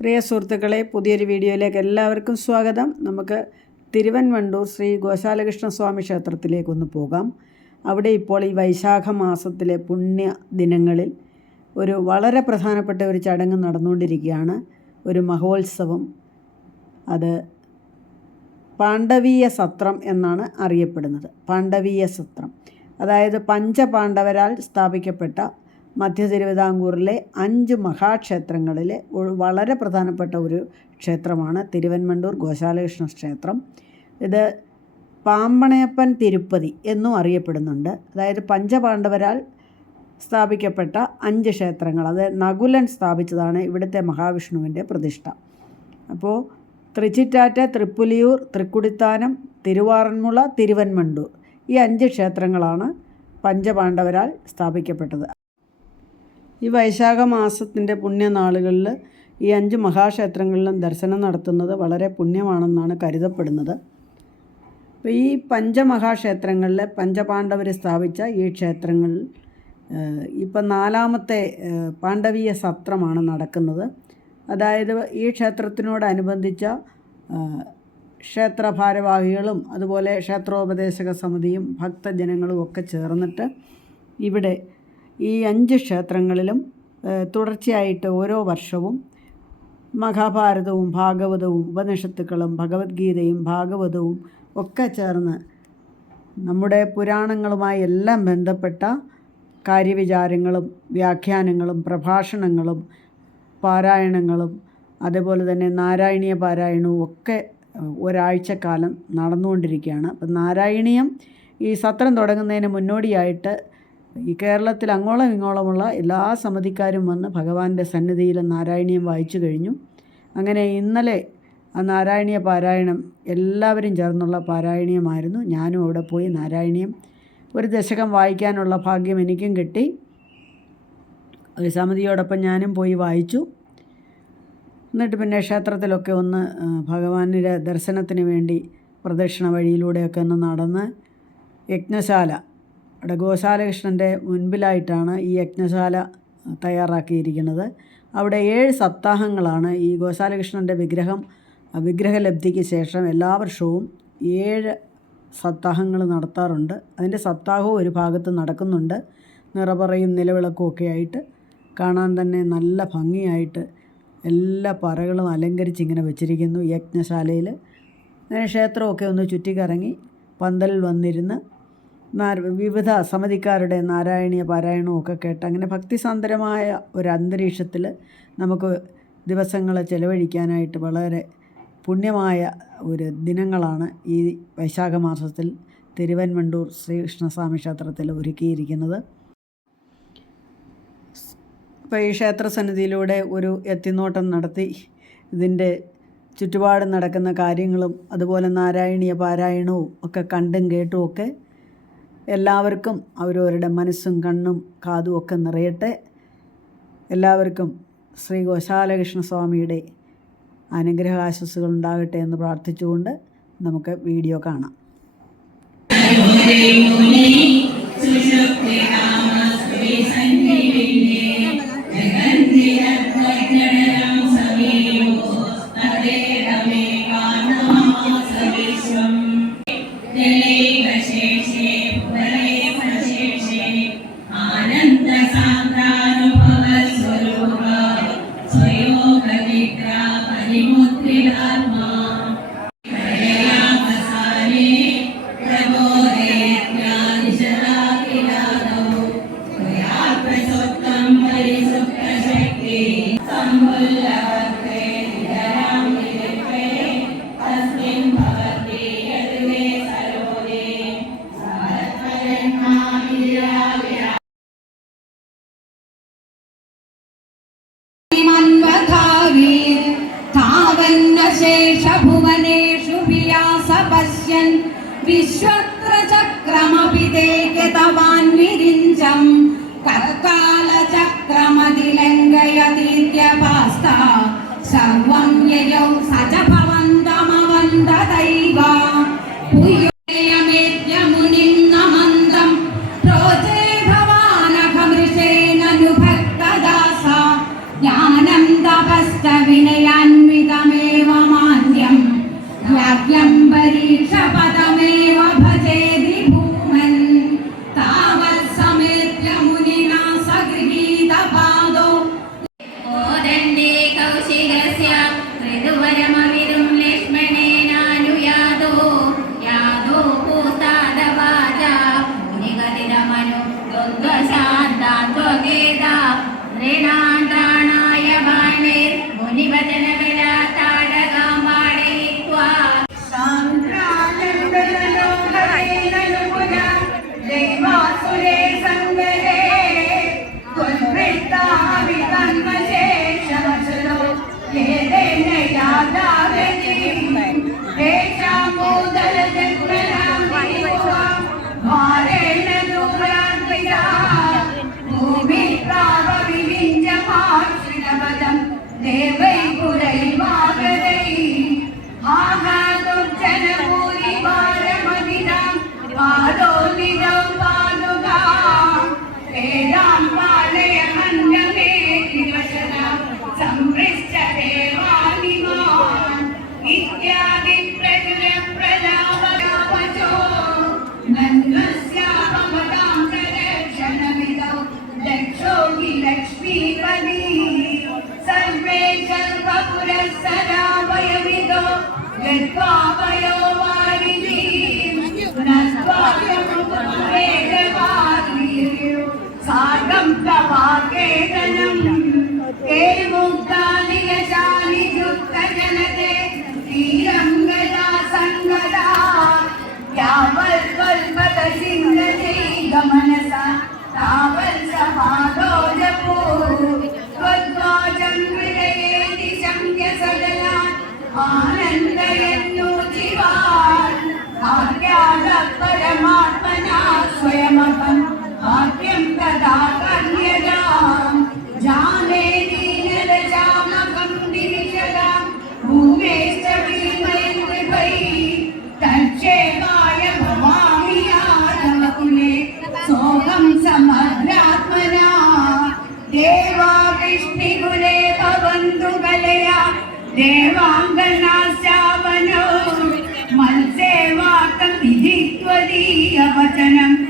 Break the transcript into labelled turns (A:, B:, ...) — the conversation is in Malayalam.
A: പ്രിയ സുഹൃത്തുക്കളെ പുതിയൊരു വീഡിയോയിലേക്ക് എല്ലാവർക്കും സ്വാഗതം. നമുക്ക് തിരുവൻവണ്ടൂർ ശ്രീ ഗോശാലകൃഷ്ണ സ്വാമി ക്ഷേത്രത്തിലേക്കൊന്ന് പോകാം. അവിടെ ഇപ്പോൾ ഈ വൈശാഖ മാസത്തിലെ പുണ്യ ദിനങ്ങളിൽ ഒരു വളരെ പ്രധാനപ്പെട്ട ഒരു ചടങ്ങ് നടന്നുകൊണ്ടിരിക്കുകയാണ്. ഒരു മഹോത്സവം. അത് പാണ്ഡവീയ സത്രം എന്നാണ് അറിയപ്പെടുന്നത്. പാണ്ഡവീയ സത്രം. അതായത് പഞ്ചപാണ്ഡവരാൽ സ്ഥാപിക്കപ്പെട്ട മധ്യ തിരുവിതാംകൂറിലെ അഞ്ച് മഹാക്ഷേത്രങ്ങളിൽ വളരെ പ്രധാനപ്പെട്ട ഒരു ക്ഷേത്രമാണ് തിരുവൻമണ്ടൂർ ഗോശാലകൃഷ്ണ ക്ഷേത്രം. ഇത് പാമ്പണയപ്പൻ തിരുപ്പതി എന്നും അറിയപ്പെടുന്നുണ്ട്. അതായത് പഞ്ചപാണ്ഡവരാൽ സ്ഥാപിക്കപ്പെട്ട അഞ്ച് ക്ഷേത്രങ്ങൾ അത് നകുലൻ സ്ഥാപിച്ചതാണ് ഇവിടുത്തെ മഹാവിഷ്ണുവിന്റെ പ്രതിഷ്ഠ. അപ്പോൾ തൃച്ചിറ്റാറ്റ തൃപ്പുലിയൂർ തൃക്കുടിത്താനം തിരുവാറന്മുള തിരുവൻമണ്ടൂർ ഈ അഞ്ച് ക്ഷേത്രങ്ങളാണ് പഞ്ചപാണ്ഡവരാൽ സ്ഥാപിക്കപ്പെട്ടത്. ഈ വൈശാഖ മാസത്തിന്റെ പുണ്യനാളുകളിൽ ഈ അഞ്ച് മഹാക്ഷേത്രങ്ങളിലും ദർശനം നടത്തുന്നത് വളരെ പുണ്യമാണെന്നാണ് കരുതപ്പെടുന്നത്. അപ്പോൾ ഈ പഞ്ചമഹാക്ഷേത്രങ്ങളിൽ പഞ്ചപാണ്ഡവർ സ്ഥാപിച്ച ഈ ക്ഷേത്രങ്ങളിൽ ഇപ്പം നാലാമത്തെ പാണ്ഡവീയ സത്രമാണ് നടക്കുന്നത്. അതായത് ഈ ക്ഷേത്രത്തിനോടനുബന്ധിച്ച ക്ഷേത്ര ഭാരവാഹികളും അതുപോലെ ക്ഷേത്രോപദേശക സമിതിയും ഭക്തജനങ്ങളും ഒക്കെ ചേർന്നിട്ട് ഇവിടെ ഈ അഞ്ച് ക്ഷേത്രങ്ങളിലും തുടർച്ചയായിട്ട് ഓരോ വർഷവും മഹാഭാരതവും ഭാഗവതവും ഉപനിഷത്തുക്കളും ഭഗവത്ഗീതയും ഭാഗവതവും ഒക്കെ ചേർന്ന് നമ്മുടെ പുരാണങ്ങളുമായി എല്ലാം ബന്ധപ്പെട്ട കാര്യവിചാരങ്ങളും വ്യാഖ്യാനങ്ങളും പ്രഭാഷണങ്ങളും പാരായണങ്ങളും അതേപോലെ തന്നെ നാരായണീയ പാരായണവും ഒക്കെ ഒരാഴ്ചക്കാലം നടന്നുകൊണ്ടിരിക്കുകയാണ്. അപ്പം നാരായണീയം ഈ സത്രം തുടങ്ങുന്നതിന് മുന്നോടിയായിട്ട് ഈ കേരളത്തിൽ അങ്ങോളം ഇങ്ങോളമുള്ള എല്ലാ സമിതിക്കാരും വന്ന് ഭഗവാന്റെ സന്നിധിയിൽ നാരായണീയം വായിച്ചു കഴിഞ്ഞു. അങ്ങനെ ഇന്നലെ ആ നാരായണീയ പാരായണം എല്ലാവരും ചേർന്നുള്ള പാരായണീയമായിരുന്നു. ഞാനും അവിടെ പോയി നാരായണീയം ഒരു ദശകം വായിക്കാനുള്ള ഭാഗ്യം എനിക്കും കിട്ടി. ഒരു സമിതിയോടൊപ്പം ഞാനും പോയി വായിച്ചു. എന്നിട്ട് പിന്നെ ക്ഷേത്രത്തിലൊക്കെ ഒന്ന് ഭഗവാന്റെ ദർശനത്തിന് വേണ്ടി പ്രദക്ഷിണ വഴിയിലൂടെയൊക്കെ ഒന്ന് നടന്ന് യജ്ഞശാല അവിടെ ഗോശാലകൃഷ്ണന്റെ മുൻപിലായിട്ടാണ് ഈ യജ്ഞശാല തയ്യാറാക്കിയിരിക്കുന്നത്. അവിടെ ഏഴ് സപ്താഹങ്ങളാണ് ഈ ഗോശാലകൃഷ്ണന്റെ വിഗ്രഹം വിഗ്രഹലബ്ധിക്ക് ശേഷം എല്ലാ വർഷവും ഏഴ് സപ്താഹങ്ങൾ നടത്താറുണ്ട്. അതിന്റെ സപ്താഹവും ഒരു ഭാഗത്ത് നടക്കുന്നുണ്ട്. നിറപറയും നിലവിളക്കും ഒക്കെ ആയിട്ട് കാണാൻ തന്നെ നല്ല ഭംഗിയായിട്ട് എല്ലാ പറകളും അലങ്കരിച്ച് ഇങ്ങനെ വെച്ചിരിക്കുന്നു യജ്ഞശാലയിൽ. അങ്ങനെ ക്ഷേത്രമൊക്കെ ഒന്ന് ചുറ്റിക്കറങ്ങി പന്തലിൽ വന്നിരുന്ന് വിവിധ സമിതിക്കാരുടെ നാരായണീയ പാരായണവും ഒക്കെ കേട്ട് അങ്ങനെ ഭക്തിസാന്ദ്രമായ ഒരു അന്തരീക്ഷത്തിൽ നമുക്ക് ദിവസങ്ങൾ ചെലവഴിക്കാനായിട്ട് വളരെ പുണ്യമായ ഒരു ദിനങ്ങളാണ് ഈ വൈശാഖ മാസത്തിൽ തിരുവൻമണ്ടൂർ ശ്രീകൃഷ്ണസ്വാമി ക്ഷേത്രത്തിൽ ഒരുക്കിയിരിക്കുന്നത്. അപ്പോൾ ഈ ക്ഷേത്രസന്നിധിയിലൂടെ ഒരു എത്തിനോട്ടം നടത്തി ഇതിന്റെ ചുറ്റുപാട് നടക്കുന്ന കാര്യങ്ങളും അതുപോലെ നാരായണീയ പാരായണവും ഒക്കെ കണ്ടും കേട്ടും ഒക്കെ എല്ലാവർക്കും അവരവരുടെ മനസ്സും കണ്ണും കാതും ഒക്കെ നിറയട്ടെ എല്ലാവർക്കും ശ്രീ ഗോശാലകൃഷ്ണ സ്വാമിയുടെ അനുഗ്രഹാശസ്സുകൾ ഉണ്ടാകട്ടെ എന്ന് പ്രാർത്ഥിച്ചുകൊണ്ട് നമുക്ക് വീഡിയോ കാണാം
B: पश्यन् विश्वत्रचक्रमपि ते कृतवान्विरिञ्चम् कर्कालचक्रमधिलङ्घयतीत्यपास्ता सर्वं ययौ स च
C: സദലാൻ ദേവാംഗനാശാവനോ മത്സേവാക്കം വിധിത്വദീയവചനം പാദോജ